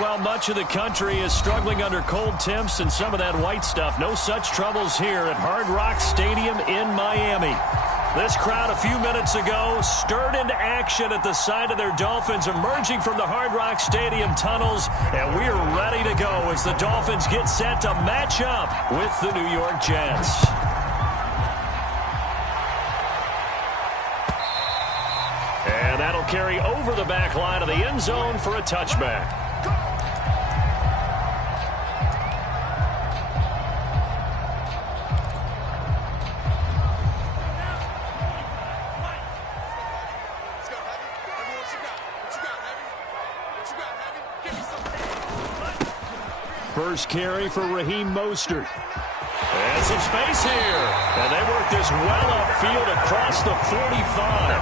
Well, much of the country is struggling under cold temps and some of that white stuff. No such troubles here at Hard Rock Stadium in Miami. This crowd a few minutes ago stirred into action at the side of their Dolphins emerging from the Hard Rock Stadium tunnels, and we're ready to go as the Dolphins get set to match up with the New York Jets. And that'll carry over the back line of the end zone for a touchback. First carry for Raheem Mostert. And some space here. And they work this well upfield across the 45.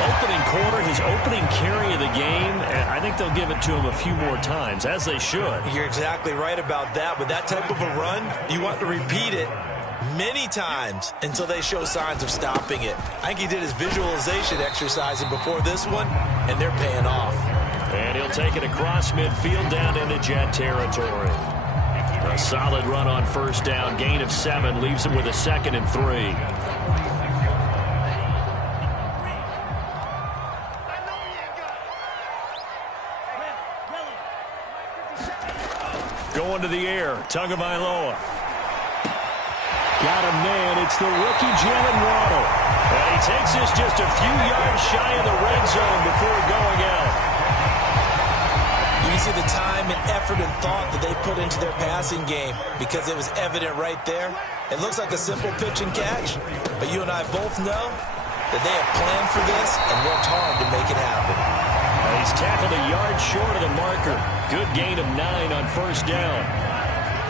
Opening quarter, his opening carry of the game, and I think they'll give it to him a few more times, as they should. You're exactly right about that. With that type of a run, you want to repeat it many times until they show signs of stopping it. I think he did his visualization exercise before this one, and they're paying off. And he'll take it across midfield down into Jet territory. A solid run on first down. Gain of 7 leaves him with a 2nd and 3. Going to the air. Tagovailoa. Got him, man. It's the rookie Jalen Waddle. And he takes this just a few yards shy of the red zone before going out. You see the time and effort and thought that they put into their passing game because it was evident right there. It looks like a simple pitch and catch, but you and I both know that they have planned for this and worked hard to make it happen. He's tackled a yard short of the marker. Good gain of 9 on first down.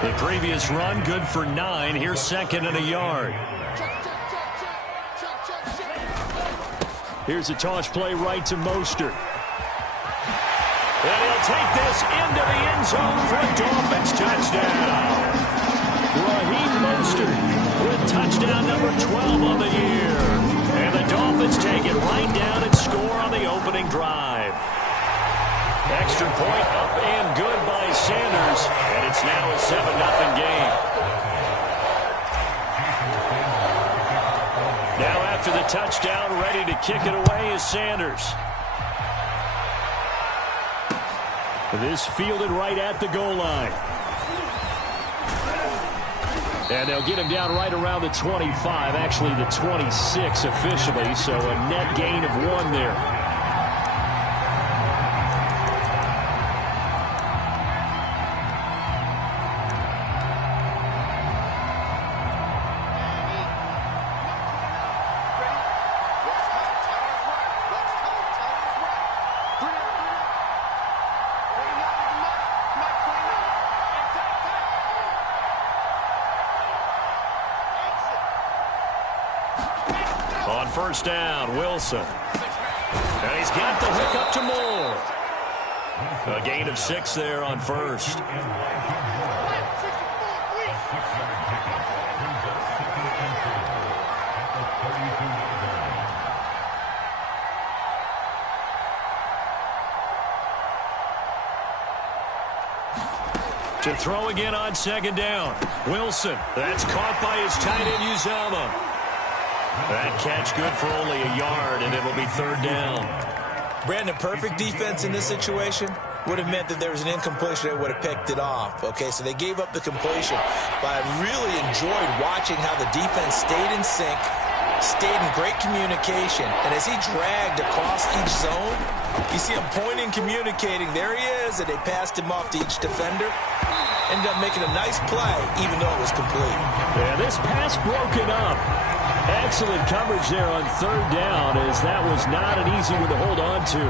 The previous run, good for 9. Here's 2nd and a yard. Here's a toss play right to Mostert. And he'll take this into the end zone for a Dolphins touchdown. Raheem Mostert with touchdown number 12 on the year. And the Dolphins take it right down and score on the opening drive. Extra point up and good by Sanders. And it's now a 7-0 game. Now after the touchdown, ready to kick it away is Sanders. This fielded right at the goal line. And they'll get him down right around the 25, actually the 26 officially, so a net gain of 1 there. On first down, Wilson. And he's got the hook up to Moore. A gain of 6 there on first. To throw again on 2nd down. Wilson. That's caught by his tight end, Uzomah. That catch good for only a yard, and it'll be 3rd down. Brandon, perfect defense in this situation would have meant that there was an incompletion that would have picked it off. Okay, so they gave up the completion. But I really enjoyed watching how the defense stayed in sync, stayed in great communication. And as he dragged across each zone, you see him pointing, communicating. There he is, and they passed him off to each defender. Ended up making a nice play, even though it was complete. Yeah, this pass broken up. Excellent coverage there on 3rd down, as that was not an easy one to hold on to.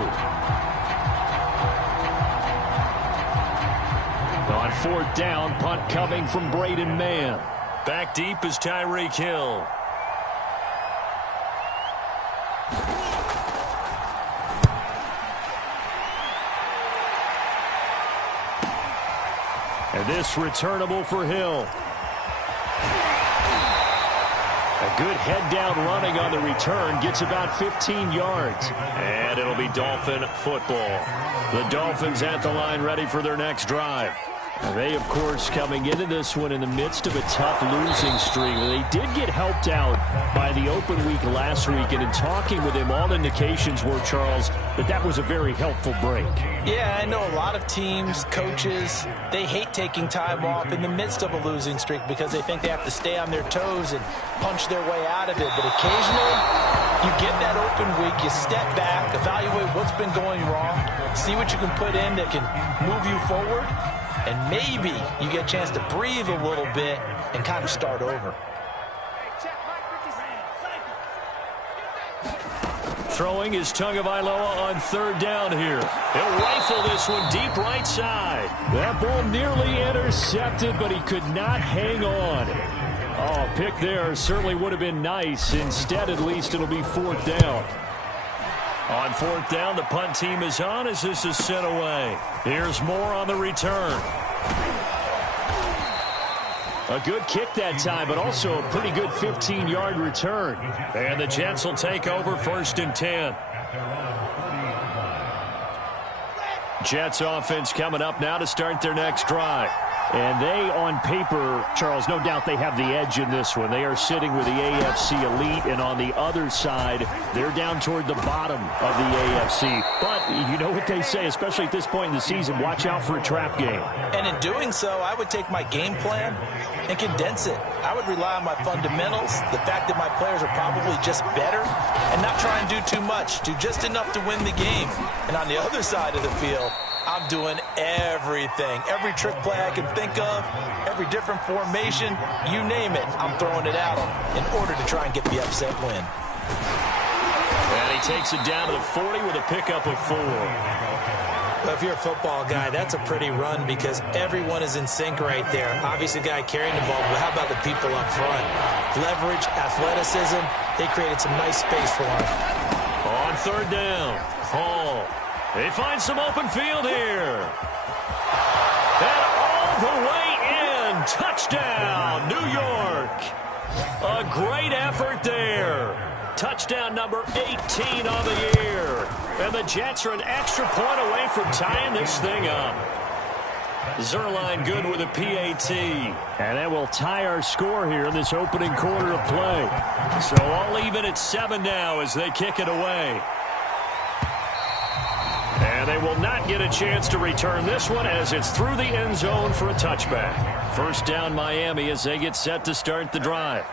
On 4th down, punt coming from Braden Mann. Back deep is Tyreek Hill. And this returnable for Hill. A good head-down running on the return gets about 15 yards. And it'll be Dolphin football. The Dolphins at the line ready for their next drive. They, of course, coming into this one in the midst of a tough losing streak. They did get helped out by the open week last week, and in talking with him, all indications were, Charles, that was a very helpful break. Yeah, I know a lot of teams, coaches, they hate taking time off in the midst of a losing streak because they think they have to stay on their toes and punch their way out of it. But occasionally, you get that open week, you step back, evaluate what's been going wrong, see what you can put in that can move you forward, and maybe you get a chance to breathe a little bit and kind of start over. Throwing is Tagovailoa on third down here. He'll rifle this one deep right side. That ball nearly intercepted, but he could not hang on. Oh, pick there certainly would have been nice. Instead, at least, it'll be fourth down. On fourth down, the punt team is on as this is sent away. Here's Moore on the return. A good kick that time, but also a pretty good 15-yard return. And the Jets will take over first and 10. Jets offense coming up now to start their next drive. And they, on paper, Charles, no doubt they have the edge in this one. They are sitting with the AFC elite, and on the other side, they're down toward the bottom of the AFC. But you know what they say, especially at this point in the season, watch out for a trap game. And in doing so, I would take my game plan and condense it. I would rely on my fundamentals, the fact that my players are probably just better, and not try and do too much, do just enough to win the game. And on the other side of the field, I'm doing everything. Every trick play I can think of, every different formation, you name it, I'm throwing it at them in order to try and get the upset win. And he takes it down to the 40 with a pickup of 4. Well, if you're a football guy, that's a pretty run because everyone is in sync right there. Obviously, the guy carrying the ball, but how about the people up front? Leverage, athleticism, they created some nice space for him. On third down, Hall. They find some open field here. And all the way in. Touchdown, New York. A great effort there. Touchdown number 18 on the year. And the Jets are an extra point away from tying this thing up. Zerline good with a PAT. And that will tie our score here in this opening quarter of play. So all even at 7 now as they kick it away. And they will not get a chance to return this one as it's through the end zone for a touchback. First down Miami as they get set to start the drive.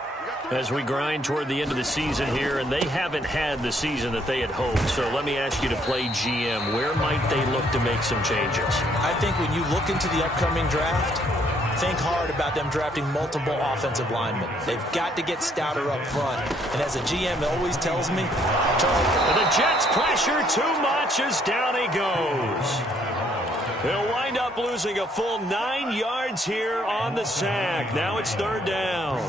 As we grind toward the end of the season here, and they haven't had the season that they had hoped. So let me ask you to play GM. Where might they look to make some changes? I think when you look into the upcoming draft, think hard about them drafting multiple offensive linemen. They've got to get stouter up front. And as a GM always tells me, the Jets pressure too much as down he goes. He'll wind up losing a full 9 yards here on the sack. Now it's third down.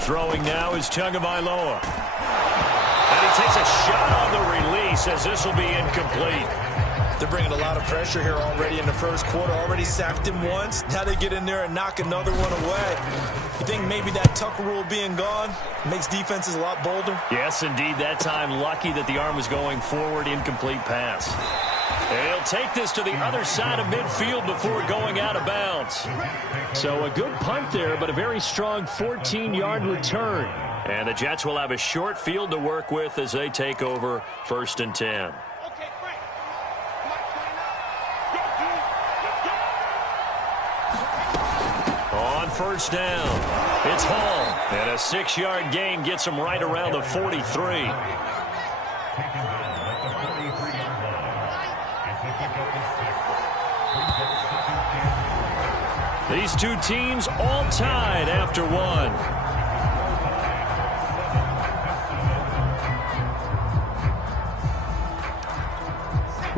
Throwing now is Tagovailoa. And he takes a shot on the release as this will be incomplete. They're bringing a lot of pressure here already in the first quarter. Already sacked him once. Now they get in there and knock another one away. You think maybe that Tucker rule being gone makes defenses a lot bolder? Yes, indeed. That time, lucky that the arm was going forward. Incomplete pass. And he'll take this to the other side of midfield before going out of bounds. So a good punt there, but a very strong 14-yard return. And the Jets will have a short field to work with as they take over first and 10. On first down, it's Hall. And a 6-yard gain gets him right around the 43. These two teams all tied after one.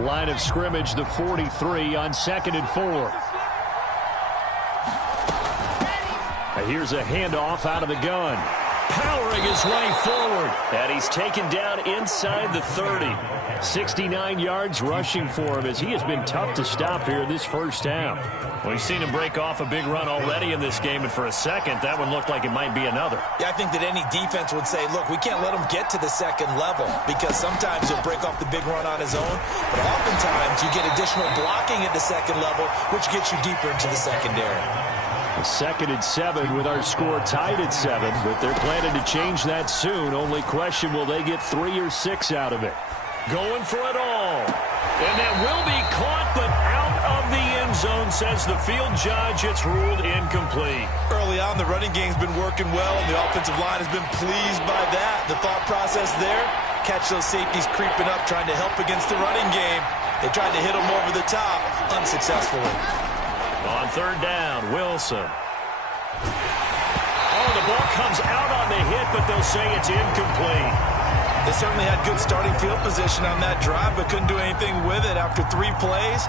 Line of scrimmage, the 43 on 2nd and 4. Here's a handoff out of the gun. powering his way forward. And he's taken down inside the 30. 69 yards rushing for him as he has been tough to stop here this first half. We've seen him break off a big run already in this game, and for a second, that one looked like it might be another. Yeah, I think that any defense would say, look, we can't let him get to the second level because sometimes he'll break off the big run on his own, but oftentimes you get additional blocking at the second level, which gets you deeper into the secondary. A 2nd and 7 with our score tied at 7, but they're planning to change that soon. Only question, will they get 3 or 6 out of it? Going for it all. And that will be caught, but out of the end zone, says the field judge. It's ruled incomplete. Early on, the running game's been working well, and the offensive line has been pleased by that. The thought process there, catch those safeties creeping up, trying to help against the running game. They tried to hit them over the top, unsuccessfully. On 3rd down, Wilson. Oh, the ball comes out on the hit, but they'll say it's incomplete. They certainly had good starting field position on that drive, but couldn't do anything with it after 3 plays.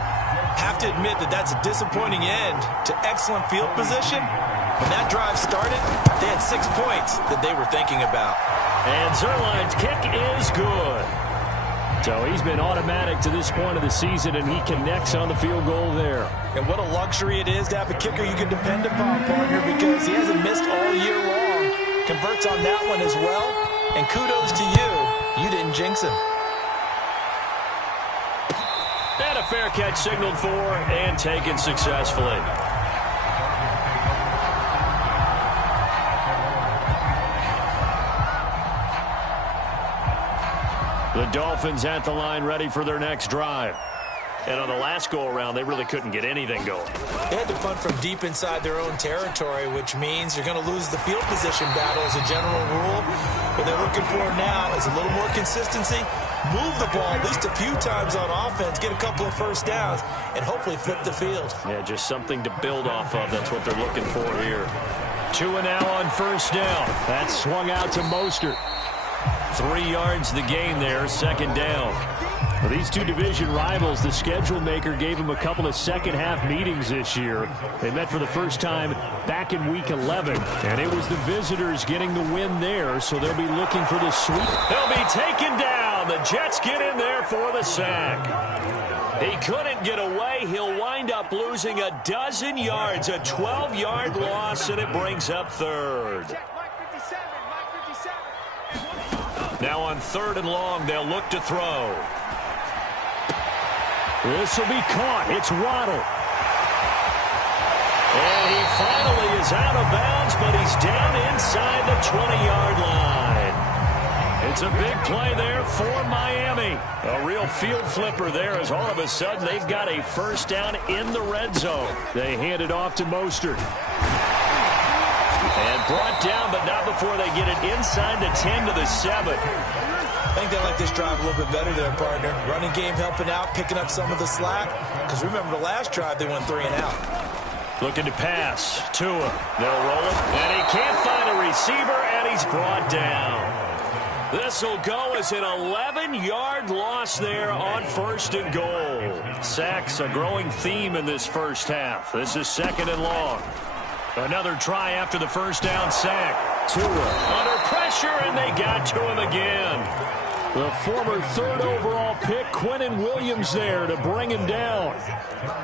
Have to admit that that's a disappointing end to excellent field position. When that drive started, they had 6 points that they were thinking about. And Zerline's kick is good. So he's been automatic to this point of the season, and he connects on the field goal there. And what a luxury it is to have a kicker you can depend upon, partner, because he hasn't missed all year long. Converts on that one as well. And kudos to you. You didn't jinx him. And a fair catch signaled for and taken successfully. The Dolphins at the line ready for their next drive. And on the last go-around, they really couldn't get anything going. They had to punt from deep inside their own territory, which means you're going to lose the field position battle as a general rule. What they're looking for now is a little more consistency, move the ball at least a few times on offense, get a couple of first downs, and hopefully flip the field. Yeah, just something to build off of. That's what they're looking for here. 2 and now on 1st down. That swung out to Mostert. 3 yards the gain there, 2nd down. For these two division rivals, the schedule maker gave them a couple of second-half meetings this year. They met for the first time back in Week 11, and it was the visitors getting the win there, so they'll be looking for the sweep. They'll be taken down. The Jets get in there for the sack. He couldn't get away. He'll wind up losing a dozen yards, a 12-yard loss, and it brings up 3rd. Now on 3rd and long, they'll look to throw. This will be caught. It's Waddle. And he finally is out of bounds, but he's down inside the 20-yard line. It's a big play there for Miami. A real field flipper there as all of a sudden they've got a first down in the red zone. They hand it off to Mostert. And brought down, but not before they get it inside the 10 to the 7. I think they like this drive a little bit better there, partner. Running game helping out, picking up some of the slack. Because remember the last drive, they went 3 and out. Looking to pass. Tua. They'll roll it. And he can't find a receiver, and he's brought down. This will go as an 11-yard loss there on 1st and goal. Sacks a growing theme in this first half. This is 2nd and long. Another try after the first down sack. Tua under pressure, and they got to him again. The former 3rd overall pick, Quinnen Williams, there to bring him down.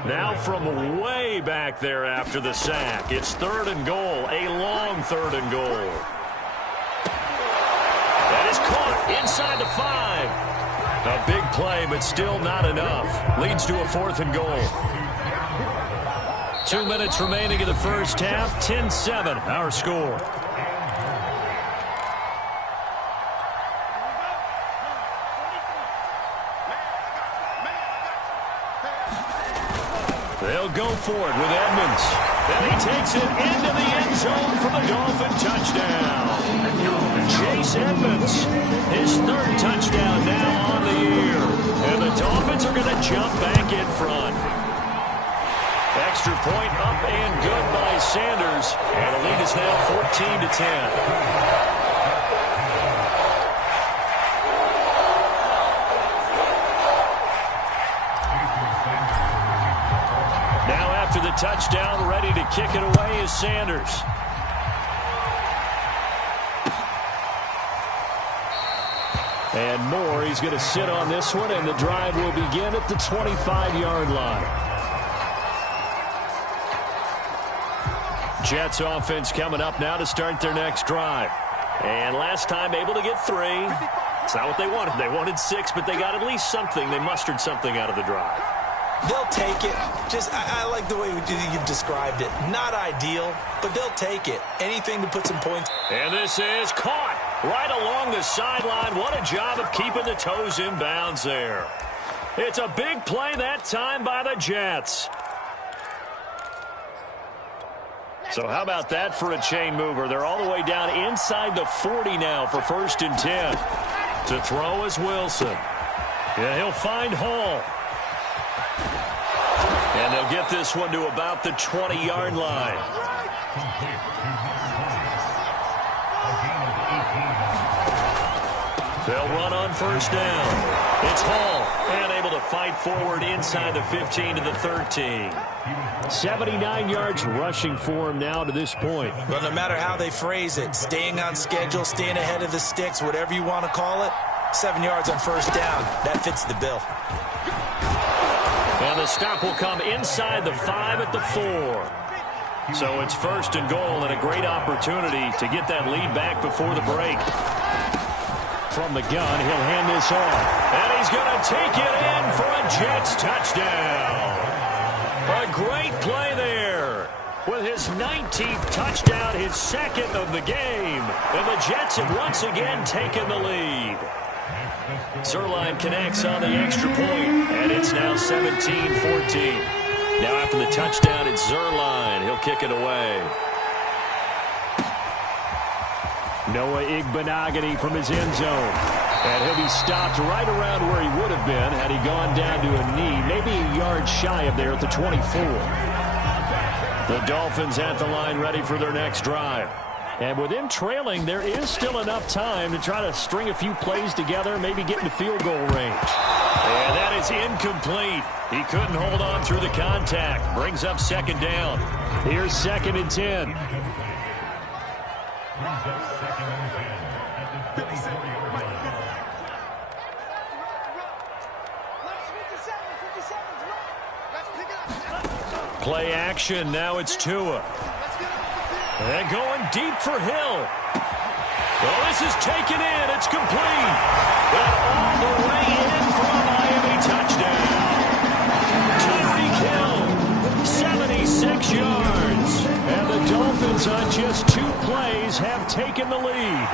Now from way back there after the sack, it's 3rd and goal, a long 3rd and goal. That is caught inside the 5. A big play, but still not enough. Leads to a 4th and goal. 2 minutes remaining in the first half, 10-7, our score. They'll go for it with Edmonds. And he takes it into the end zone for the Dolphin touchdown. Chase Edmonds, his 3rd touchdown now on the year. And the Dolphins are going to jump back in front. Extra point up and good by Sanders. And the lead is now 14-10. After the touchdown, ready to kick it away is Sanders. And more, he's going to sit on this one, and the drive will begin at the 25-yard line. Jets offense coming up now to start their next drive. And last time able to get 3. It's not what they wanted. They wanted 6, but they got at least something. They mustered something out of the drive. They'll take it. I like the way you've described it. Not ideal, but they'll take it. Anything to put some points. And this is caught right along the sideline. What a job of keeping the toes in bounds there. It's a big play that time by the Jets. So how about that for a chain mover? They're all the way down inside the 40 now for 1st and 10. To throw is Wilson. Yeah, he'll find Hall. And they'll get this one to about the 20-yard line. They'll run on 1st down. It's Hall. And able to fight forward inside the 15 to the 13. 79 yards rushing for him now to this point. Well, no matter how they phrase it, staying on schedule, staying ahead of the sticks, whatever you want to call it, 7 yards on 1st down. That fits the bill. And the stop will come inside the 5 at the 4. So it's 1st and goal, and a great opportunity to get that lead back before the break. From the gun, he'll hand this off. And he's going to take it in for a Jets touchdown. A great play there. With his 19th touchdown, his 2nd of the game. And the Jets have once again taken the lead. Zerline connects on the extra point, and it's now 17-14. Now after the touchdown, it's Zerline. He'll kick it away. Noah Igbenogany from his end zone. And he'll be stopped right around where he would have been had he gone down to a knee, maybe a yard shy of there at the 24. The Dolphins at the line ready for their next drive. And with him trailing, there is still enough time to try to string a few plays together, maybe get into field goal range. And that is incomplete. He couldn't hold on through the contact. Brings up 2nd down. Here's 2nd and 10. Play action. Now it's Tua. And going deep for Hill. Well, this is taken in. It's complete. And all the way in for a Miami touchdown. Tyreek Hill, 76 yards. And the Dolphins on just 2 plays have taken the lead.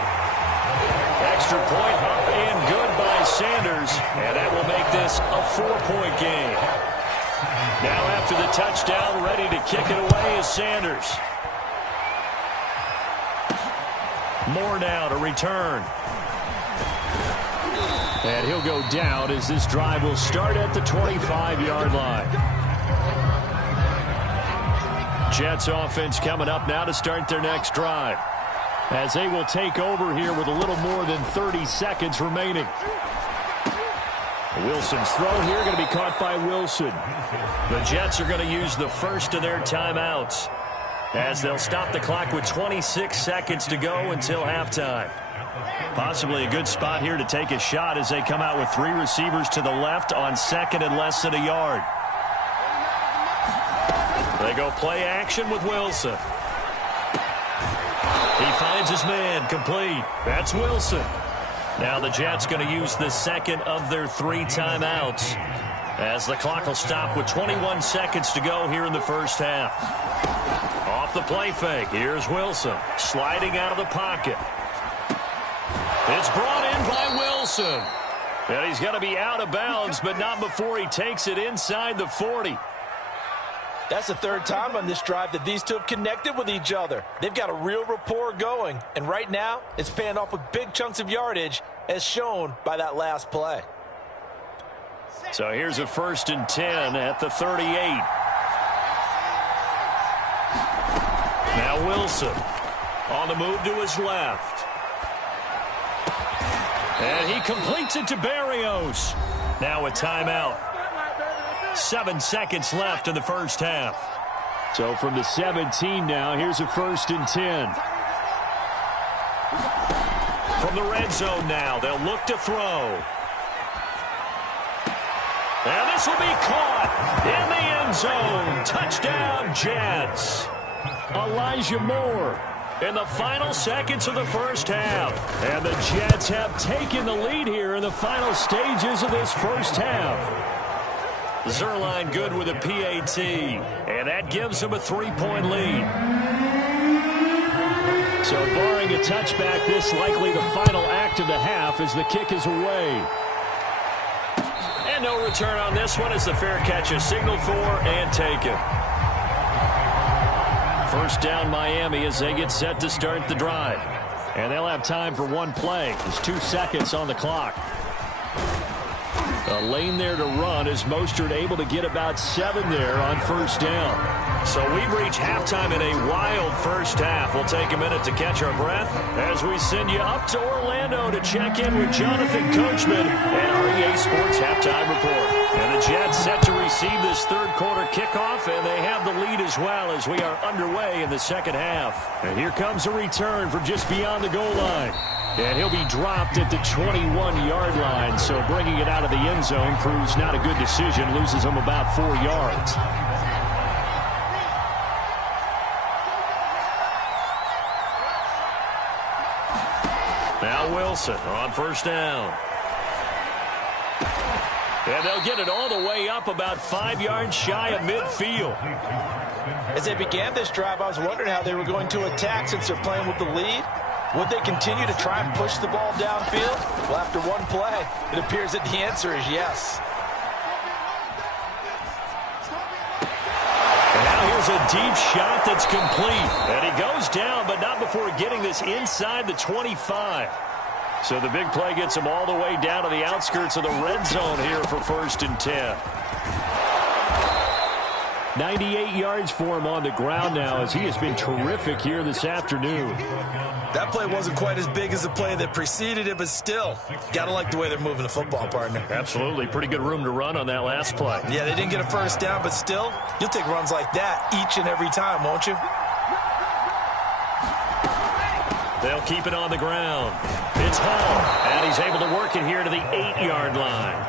Extra point up and good by Sanders. And that will make this a 4-point game. Now after the touchdown, ready to kick it away is Sanders. Moore now to return. And he'll go down as this drive will start at the 25-yard line. Jets offense coming up now to start their next drive, as they will take over here with a little more than 30 seconds remaining. Wilson's throw here going to be caught by Wilson. The Jets are going to use the first of their timeouts, as they'll stop the clock with 26 seconds to go until halftime. Possibly a good spot here to take a shot as they come out with 3 receivers to the left on 2nd and less than a yard. They go play action with Wilson. He finds his man, complete. That's Wilson. Now the Jets going to use the 2nd of their 3 timeouts, as the clock will stop with 21 seconds to go here in the first half. Off the play fake, here's Wilson, sliding out of the pocket. It's brought in by Wilson. And he's going to be out of bounds, but not before he takes it inside the 40. That's the 3rd time on this drive that these two have connected with each other. They've got a real rapport going, and right now it's paying off with big chunks of yardage, as shown by that last play. So here's a 1st and 10 at the 38. Now Wilson on the move to his left. And he completes it to Berrios. Now a timeout. 7 seconds left in the first half. So from the 17 now, here's a 1st and 10. From the red zone now, they'll look to throw. And this will be caught in the end zone. Touchdown, Jets. Elijah Moore in the final seconds of the first half. And the Jets have taken the lead here in the final stages of this first half. Zerline good with a PAT, and that gives them a 3-point lead. So barring a touchback, this likely the final act of the half as the kick is away. And no return on this one as the fair catch is signaled for and taken. First down Miami as they get set to start the drive. And they'll have time for one play. There's 2 seconds on the clock. A lane there to run as Mostert able to get about 7 there on first down. So we've reached halftime in a wild first half. We'll take a minute to catch our breath as we send you up to Orlando to check in with Jonathan Coachman and our EA Sports Halftime Report. And the Jets set to receive this third quarter kickoff, and they have the lead as well as we are underway in the second half. And here comes a return from just beyond the goal line. And he'll be dropped at the 21-yard line, so bringing it out of the end zone proves not a good decision, loses him about 4 yards. Now Wilson on first down. And they'll get it all the way up about 5 yards shy of midfield. As they began this drive, I was wondering how they were going to attack since they're playing with the lead. Would they continue to try and push the ball downfield? Well, after one play, it appears that the answer is yes. And now here's a deep shot that's complete. And he goes down, but not before getting this inside the 25. So the big play gets him all the way down to the outskirts of the red zone here for 1st and 10. 98 yards for him on the ground now as he has been terrific here this afternoon. That play wasn't quite as big as the play that preceded it, but still, gotta like the way they're moving the football, partner. Absolutely. Pretty good room to run on that last play. Yeah, they didn't get a first down, but still, you'll take runs like that each and every time, won't you? They'll keep it on the ground. It's Hall, and he's able to work it here to the 8-yard line.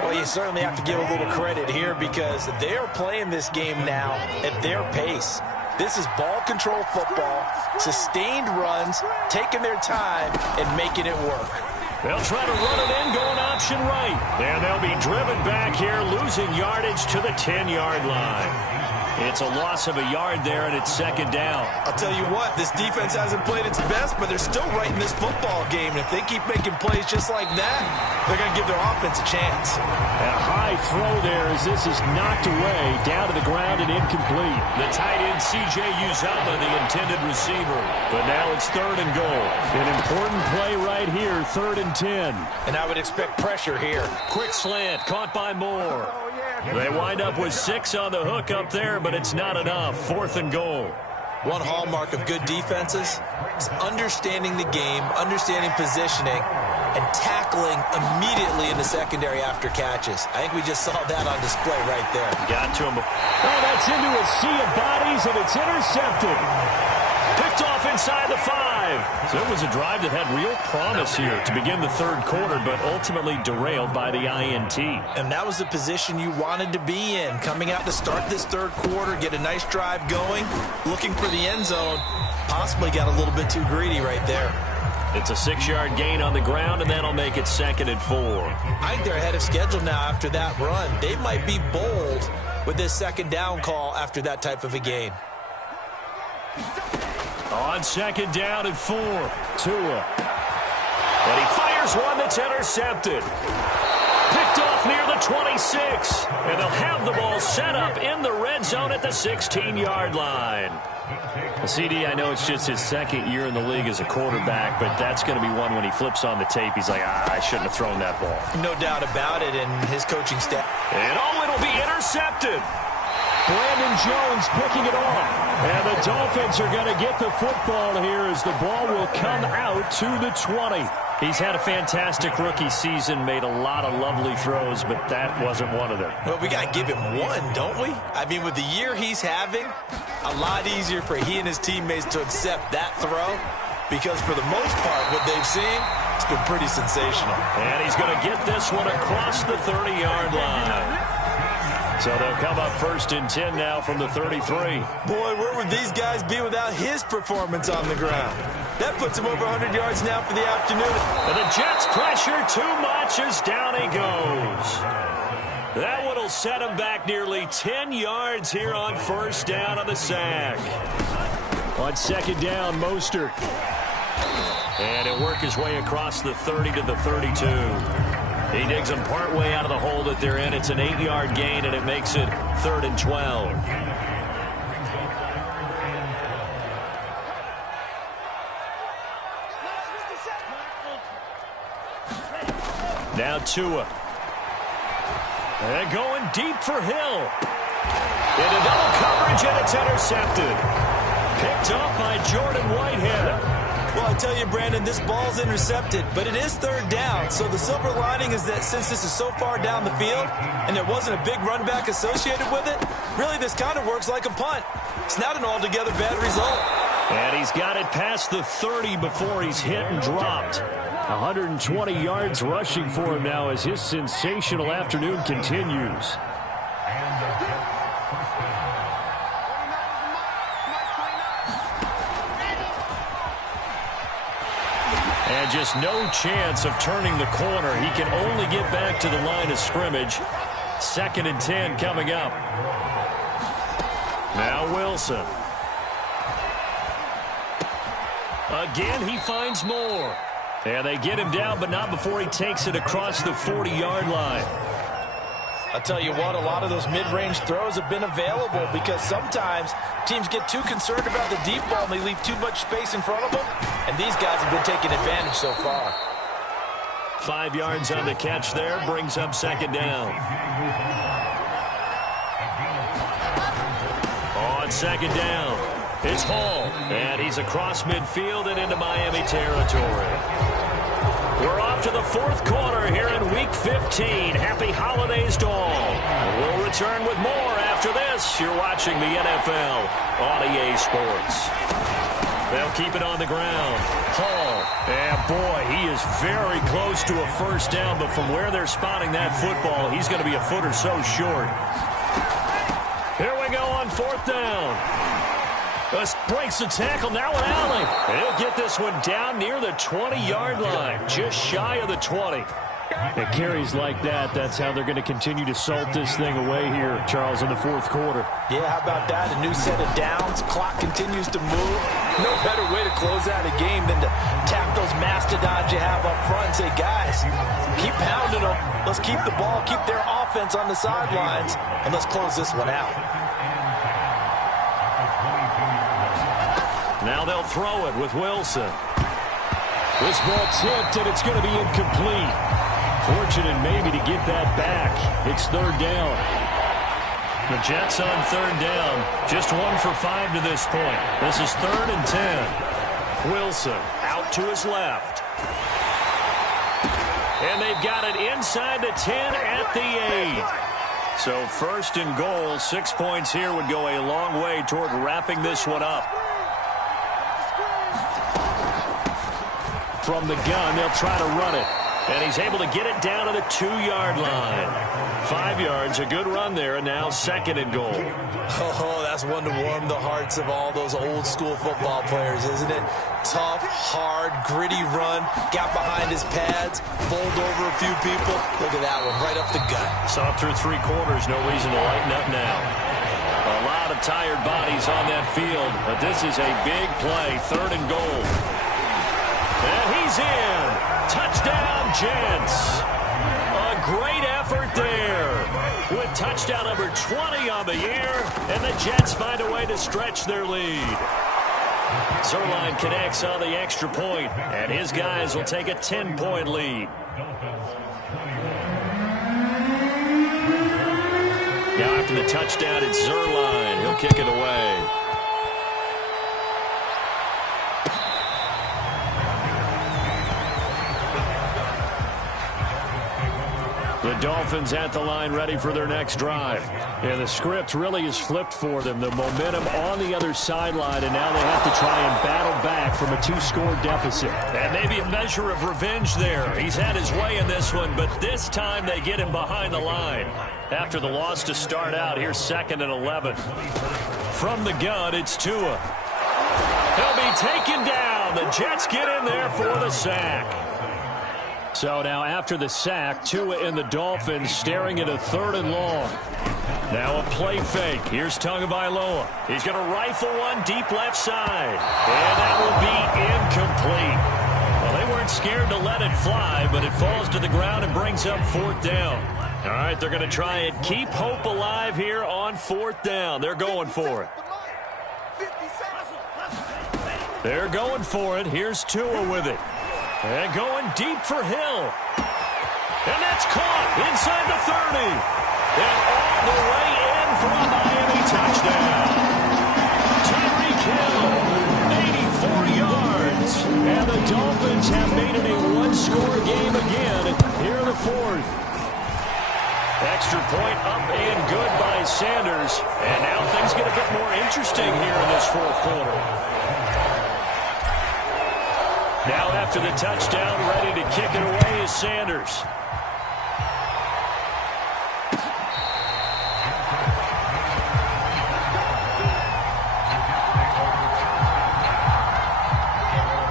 Well, you certainly have to give a little credit here because they are playing this game now at their pace. This is ball control football, sustained runs, taking their time, and making it work. They'll try to run it in, going option right. And they'll be driven back here, losing yardage to the 10-yard line. It's a loss of a yard there, and it's second down. I'll tell you what, this defense hasn't played its best, but they're still right in this football game. And if they keep making plays just like that, they're going to give their offense a chance. A high throw there as this is knocked away, down to the ground and incomplete. The tight end, C.J. Uzomah, the intended receiver. But now it's 3rd and goal. An important play right here, 3rd and 10. And I would expect pressure here. Quick slant, caught by Moore. They wind up with 6 on the hook up there, but it's not enough. 4th and goal. One hallmark of good defenses is understanding the game, understanding positioning, and tackling immediately in the secondary after catches. I think we just saw that on display right there. Got to him. Oh, that's into a sea of bodies, and it's intercepted. Picked off inside the 5. So it was a drive that had real promise here to begin the third quarter, but ultimately derailed by the INT. And that was the position you wanted to be in. Coming out to start this third quarter, get a nice drive going, looking for the end zone. Possibly got a little bit too greedy right there. It's a 6-yard gain on the ground, and that'll make it 2nd and 4. I think they're ahead of schedule now after that run. They might be bold with this second down call after that type of a gain. On 2nd down and 4, Tua. And he fires one that's intercepted. Picked off near the 26. And they'll have the ball set up in the red zone at the 16-yard line. CD, I know it's just his 2nd year in the league as a quarterback, but that's going to be one when he flips on the tape. He's like, I shouldn't have thrown that ball. No doubt about it, and his coaching staff. And it'll be intercepted. Brandon Jones picking it off. And the Dolphins are going to get the football here as the ball will come out to the 20. He's had a fantastic rookie season, made a lot of lovely throws, but that wasn't one of them. Well, we got to give him one, don't we? I mean, with the year he's having, a lot easier for he and his teammates to accept that throw because for the most part, what they've seen, it's been pretty sensational. And he's going to get this one across the 30-yard line. So they'll come up 1st and 10 now from the 33. Boy, where would these guys be without his performance on the ground? That puts him over 100 yards now for the afternoon. And the Jets pressure too much as down he goes. That one will set him back nearly 10 yards here on 1st down on the sack. On 2nd down, Mostert. And he'll work his way across the 30 to the 32. He digs them partway out of the hole that they're in. It's an 8-yard gain, and it makes it 3rd and 12. Now Tua. And going deep for Hill. Into double coverage, and it's intercepted. Picked up by Jordan Whitehead. Well, I tell you, Brandon, this ball's intercepted, but it is 3rd down. So the silver lining is that since this is so far down the field and there wasn't a big run back associated with it, really this kind of works like a punt. It's not an altogether bad result. And he's got it past the 30 before he's hit and dropped. 120 yards rushing for him now as his sensational afternoon continues. And just no chance of turning the corner. He can only get back to the line of scrimmage. 2nd and 10 coming up. Now Wilson. Again, he finds more. And they get him down, but not before he takes it across the 40-yard line. I'll tell you what, a lot of those mid-range throws have been available because sometimes teams get too concerned about the deep ball and they leave too much space in front of them, and these guys have been taking advantage so far. 5 yards on the catch there, brings up 2nd down. On 2nd down, it's Hall, and he's across midfield and into Miami territory. We're off to the 4th quarter here in Week 15. Happy holidays to all. We'll return with more after this. You're watching the NFL on EA Sports. They'll keep it on the ground. Hall. And boy, he is very close to a 1st down, but from where they're spotting that football, he's going to be a foot or so short. Here we go on 4th down. Breaks the tackle, now an alley. He'll get this one down near the 20-yard line, just shy of the 20. It carries like that. That's how they're going to continue to salt this thing away here, Charles, in the 4th quarter. Yeah, how about that? A new set of downs. Clock continues to move. No better way to close out a game than to tap those mastodons you have up front and say, guys, keep pounding them. Let's keep the ball, keep their offense on the sidelines, and let's close this one out. Now they'll throw it with Wilson. This ball tipped, and it's going to be incomplete. Fortunate maybe to get that back. It's 3rd down. The Jets on 3rd down. Just 1 for 5 to this point. This is 3rd and 10. Wilson out to his left. And they've got it inside the 10 at the 8. So 1st and goal, 6 points here would go a long way toward wrapping this one up. From the gun, they'll try to run it. And he's able to get it down to the 2-yard line. 5 yards, a good run there, and now 2nd and goal. Oh, that's one to warm the hearts of all those old-school football players, isn't it? Tough, hard, gritty run, got behind his pads, bowled over a few people. Look at that one, right up the gut. Saw through 3 quarters, no reason to lighten up now. A lot of tired bodies on that field, but this is a big play, 3rd and goal. And he's in. Touchdown, Jets. A great effort there. With touchdown number 20 on the year, and the Jets find a way to stretch their lead. Zuerlein connects on the extra point, and his guys will take a 10-point lead. Now after the touchdown, it's Zuerlein. He'll kick it away. The Dolphins at the line ready for their next drive. And the script really is flipped for them. The momentum on the other sideline, and now they have to try and battle back from a two-score deficit. And maybe a measure of revenge there. He's had his way in this one, but this time they get him behind the line. After the loss to start out, here's 2nd and 11. From the gun, it's Tua. He'll be taken down. The Jets get in there for the sack. So now after the sack, Tua and the Dolphins staring at a 3rd and long. Now a play fake. Here's Tagovailoa. He's going to rifle one deep left side. And that will be incomplete. Well, they weren't scared to let it fly, but it falls to the ground and brings up 4th down. All right, they're going to try and keep hope alive here on 4th down. They're going for it. They're going for it. Here's Tua with it. And going deep for Hill. And that's caught inside the 30. And all the way in for a Miami touchdown. Tyreek Hill, 84 yards. And the Dolphins have made it a one-score game again here in the 4th. Extra point up and good by Sanders. And now things get a bit more interesting here in this 4th quarter. Now after the touchdown, ready to kick it away is Sanders.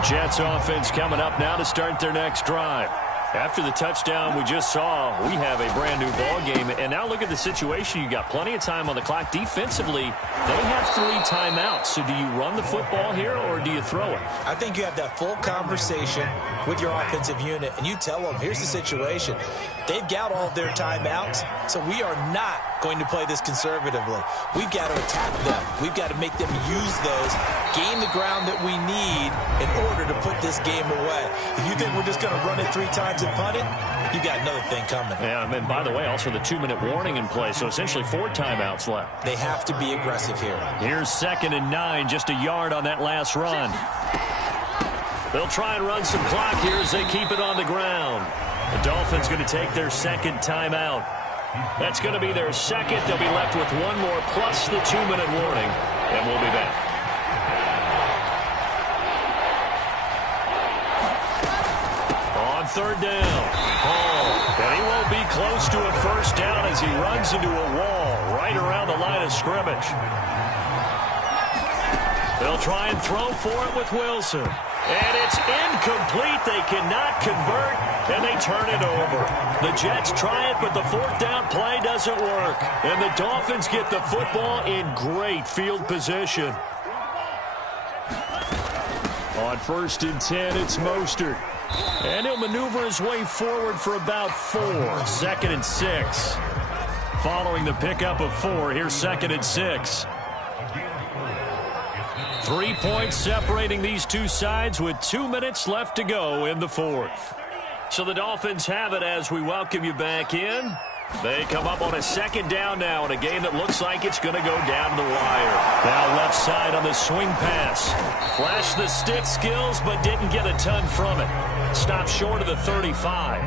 Jets offense coming up now to start their next drive. After the touchdown we just saw, we have a brand new ball game. And now look at the situation. You got plenty of time on the clock. Defensively, they have 3 timeouts. So do you run the football here or do you throw it? I think you have that full conversation with your offensive unit, and you tell them, here's the situation. They've got all of their timeouts, so we are not going to play this conservatively. We've got to attack them. We've got to make them use those, gain the ground that we need in order to put this game away. If you think we're just going to run it 3 times and punt it, you got another thing coming. Yeah, and by the way, also the 2-minute warning in play, so essentially 4 timeouts left. They have to be aggressive here. Here's 2nd and 9, just a yard on that last run. They'll try and run some clock here as they keep it on the ground. The Dolphins going to take their 2nd timeout. That's going to be their 2nd. They'll be left with 1 more plus the 2-minute warning, and we'll be back. On 3rd down, and he won't be close to a 1st down as he runs into a wall right around the line of scrimmage. They'll try and throw for it with Wilson. And it's incomplete. They cannot convert, and they turn it over. The Jets try it, but the 4th down play doesn't work. And the Dolphins get the football in great field position. On 1st and 10, it's Mostert. And he'll maneuver his way forward for about 4. 2nd and 6. Following the pickup of 4, here's 2nd and 6. 3 points separating these two sides with 2 minutes left to go in the 4th. So the Dolphins have it as we welcome you back in. They come up on a 2nd down now in a game that looks like it's going to go down to the wire. Now left side on the swing pass. Flashed the stick skills but didn't get a ton from it. Stopped short of the 35.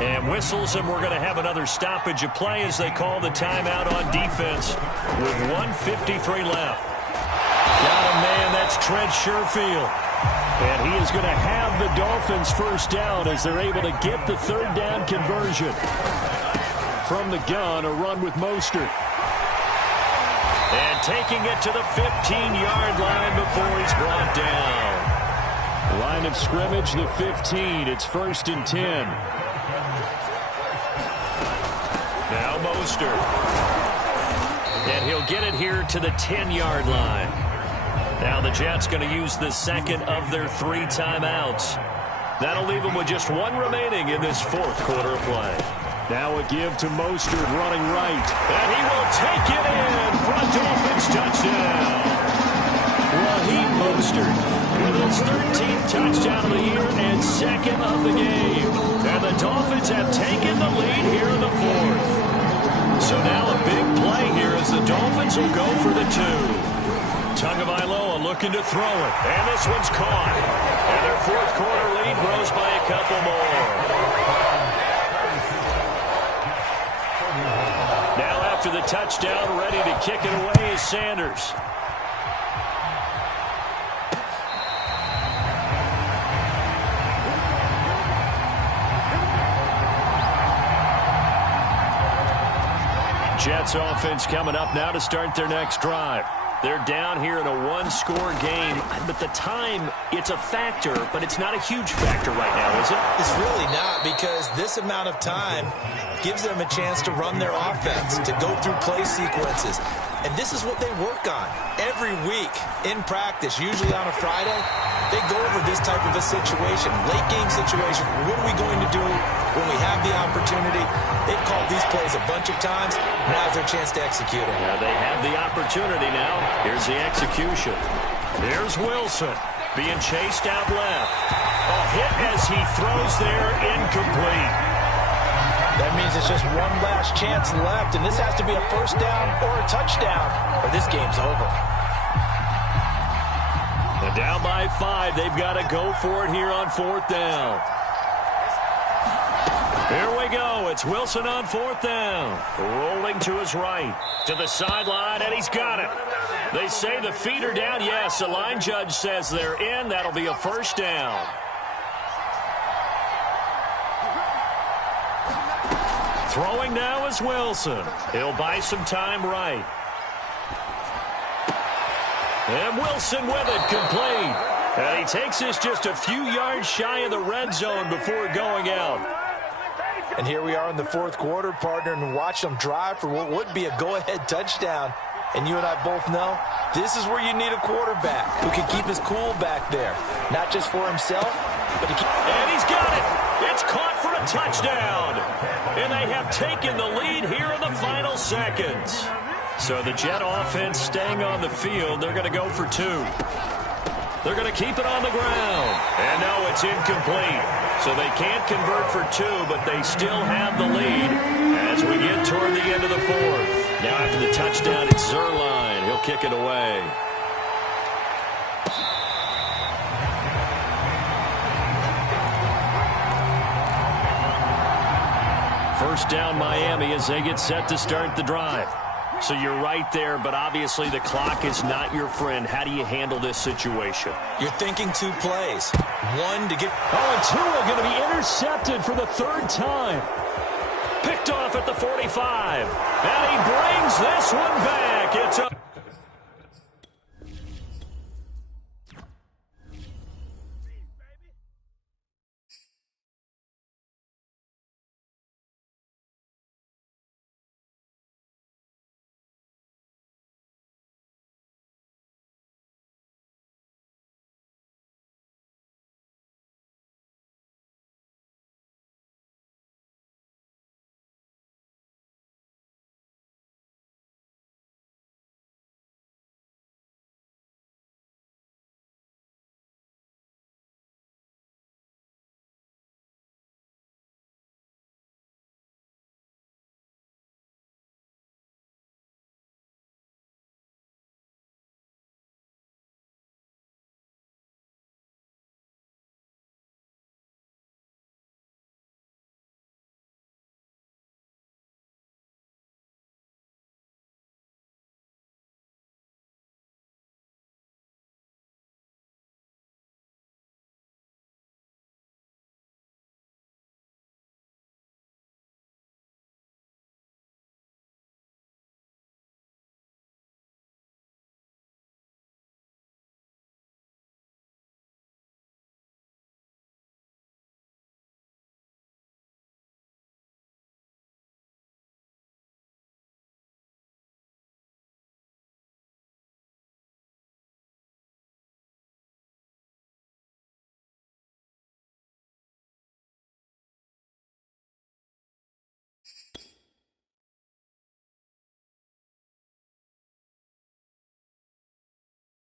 And whistles, and we're going to have another stoppage of play as they call the timeout on defense with 1:53 left. Got a man, that's Trent Sherfield. And he is going to have the Dolphins 1st down as they're able to get the 3rd down conversion. From the gun, a run with Mostert. And taking it to the 15-yard line before he's brought down. Line of scrimmage, the 15. It's 1st and 10. Now Mostert. And he'll get it here to the 10-yard line. Now the Jets going to use the 2nd of their 3 timeouts. That'll leave them with just 1 remaining in this 4th quarter of play. Now a give to Mostert running right. And he will take it in for a Dolphins touchdown. Raheem Mostert with his 13th touchdown of the year and 2nd of the game. And the Dolphins have taken the lead here in the 4th. So now a big play here as the Dolphins will go for the 2. Tagovailoa looking to throw it. And this one's caught. And their 4th quarter lead grows by a couple more. the touchdown, ready to kick it away is Sanders. Jets offense coming up now to start their next drive. They're down here in a one-score game, but the time, it's a factor, but it's not a huge factor right now, is it? It's really not, because this amount of time gives them a chance to run their offense, to go through play sequences. And this is what they work on every week in practice, usually on a Friday. They go over this type of a situation, late game situation. What are we going to do when we have the opportunity? They've called these plays a bunch of times. Now's their chance to execute them. Yeah, they have the opportunity now. Here's the execution. Here's Wilson being chased out left. A hit as he throws there, incomplete. That means it's just one last chance left, and this has to be a first down or a touchdown, or this game's over. And down by 5, they've got to go for it here on 4th down. Here we go. It's Wilson on 4th down. Rolling to his right, to the sideline, and he's got it. They say the feet are down. Yes, the line judge says they're in. That'll be a first down. Throwing now is Wilson. He'll buy some time right. And Wilson with it, complete. And he takes this just a few yards shy of the red zone before going out. And here we are in the 4th quarter, partner, and watch them drive for what would be a go-ahead touchdown. And you and I both know this is where you need a quarterback who can keep his cool back there. Not just for himself, but and he's got it. It's caught for a touchdown. And they have taken the lead here in the final seconds. So the Jet offense staying on the field. They're going to go for 2. They're going to keep it on the ground. And no, it's incomplete. So they can't convert for 2, but they still have the lead as we get toward the end of the 4th. Now after the touchdown, it's Zerline. He'll kick it away. First down Miami as they get set to start the drive. So you're right there, but obviously the clock is not your friend. How do you handle this situation? You're thinking 2 plays. One to get... Oh, and 2 are going to be intercepted for the 3rd time. Picked off at the 45. And he brings this one back. It's a...